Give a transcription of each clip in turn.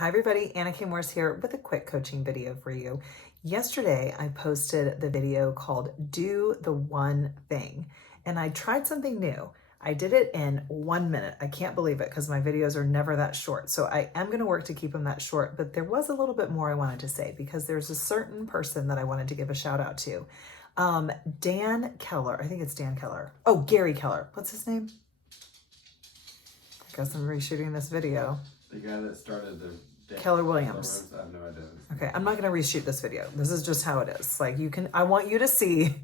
Hi everybody, Anna K. Morse here with a quick coaching video for you. Yesterday, I posted the video called Do the One Thing, and I tried something new. I did it in 1 minute. I can't believe it because my videos are never that short. So I am gonna work to keep them that short, but there was a little bit more I wanted to say because there's a certain person that I wanted to give a shout out to. Dan Keller, I think it's Dan Keller. Oh, Gary Keller, what's his name? I guess I'm reshooting this video. The guy that started the Keller Williams. I have no idea. Okay, I'm not gonna reshoot this video. This is just how it is. Like I want you to see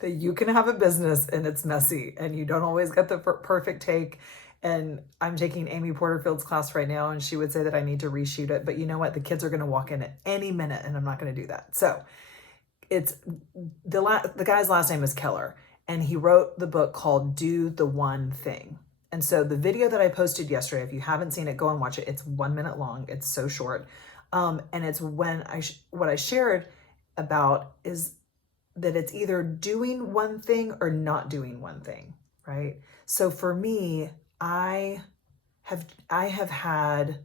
that you can have a business and it's messy and you don't always get the perfect take. And I'm taking Amy Porterfield's class right now and she would say that I need to reshoot it, but you know what? The kids are gonna walk in at any minute and I'm not gonna do that. So it's, the guy's last name is Keller and he wrote the book called Do the One Thing. And so the video that I posted yesterday, if you haven't seen it, go and watch it. It's 1 minute long. It's so short. And it's when what I shared about is that it's either doing one thing or not doing one thing, right? So for me, I have had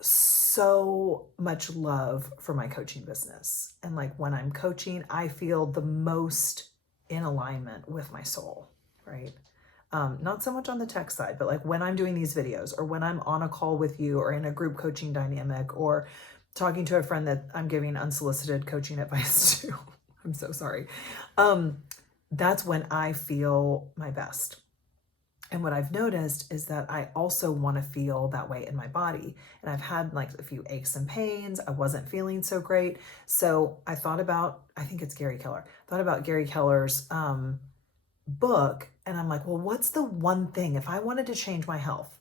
so much love for my coaching business. And like when I'm coaching, I feel the most in alignment with my soul, right? Not so much on the tech side, but like when I'm doing these videos or when I'm on a call with you or in a group coaching dynamic or talking to a friend that I'm giving unsolicited coaching advice to, I'm so sorry. That's when I feel my best. And what I've noticed is that I also want to feel that way in my body. And I've had like a few aches and pains. I wasn't feeling so great. So I thought about, I think it's Gary Keller, thought about Gary Keller's, book. And I'm like, well, what's the one thing, if I wanted to change my health,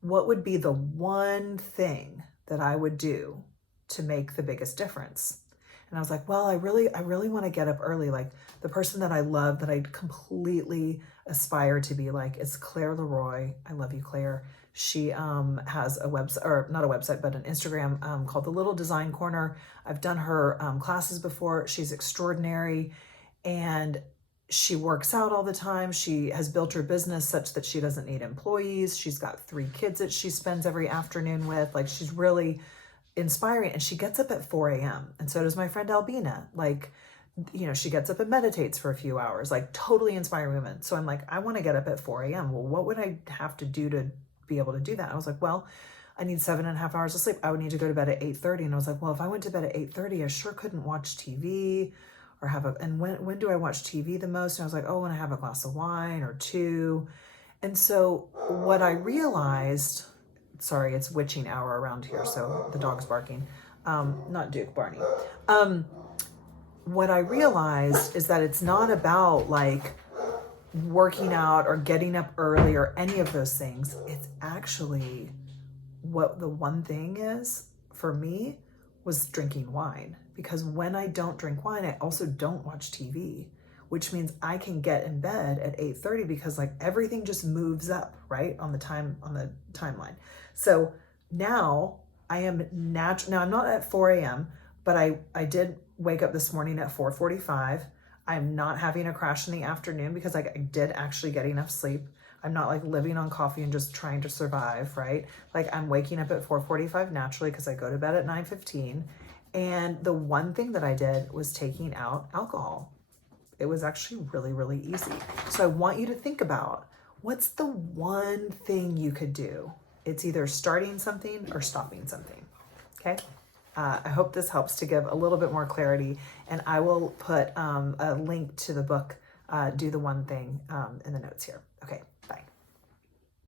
what would be the one thing that I would do to make the biggest difference? And I was like, well, I really want to get up early. Like the person that I love, that I completely aspire to be like, is Claire Leroy. I love you, Claire. She has a website, or not a website, but an Instagram called The Little Design Corner. I've done her classes before. She's extraordinary. And she works out all the time. She has built her business such that she doesn't need employees. She's got 3 kids that she spends every afternoon with. Like she's really inspiring and she gets up at 4 a.m. And so does my friend Albina. Like, you know, she gets up and meditates for a few hours, like totally inspiring women. So I'm like, I want to get up at 4 a.m. Well, what would I have to do to be able to do that? I was like, well, I need 7.5 hours of sleep. I would need to go to bed at 8:30. And I was like, well, if I went to bed at 8:30, I sure couldn't watch TV or and when do I watch TV the most? And I was like, oh, when I have a glass of wine or 2. And so what I realized, sorry, it's witching hour around here. So the dog's barking, not Duke, Barney. What I realized is that it's not about like working out or getting up early or any of those things. It's actually what the one thing is for me was drinking wine. Because when I don't drink wine, I also don't watch TV, which means I can get in bed at 8:30 because like everything just moves up, right? On the timeline. So now I am now I'm not at 4 a.m., but I did wake up this morning at 4:45. I'm not having a crash in the afternoon because like I did actually get enough sleep. I'm not like living on coffee and just trying to survive, right? Like I'm waking up at 4:45 naturally because I go to bed at 9:15. And the one thing that I did was taking out alcohol. It was actually really, really easy. So I want you to think about what's the one thing you could do. It's either starting something or stopping something, okay? I hope this helps to give a little bit more clarity. And I will put a link to the book, Do the One Thing, in the notes here. Okay, bye.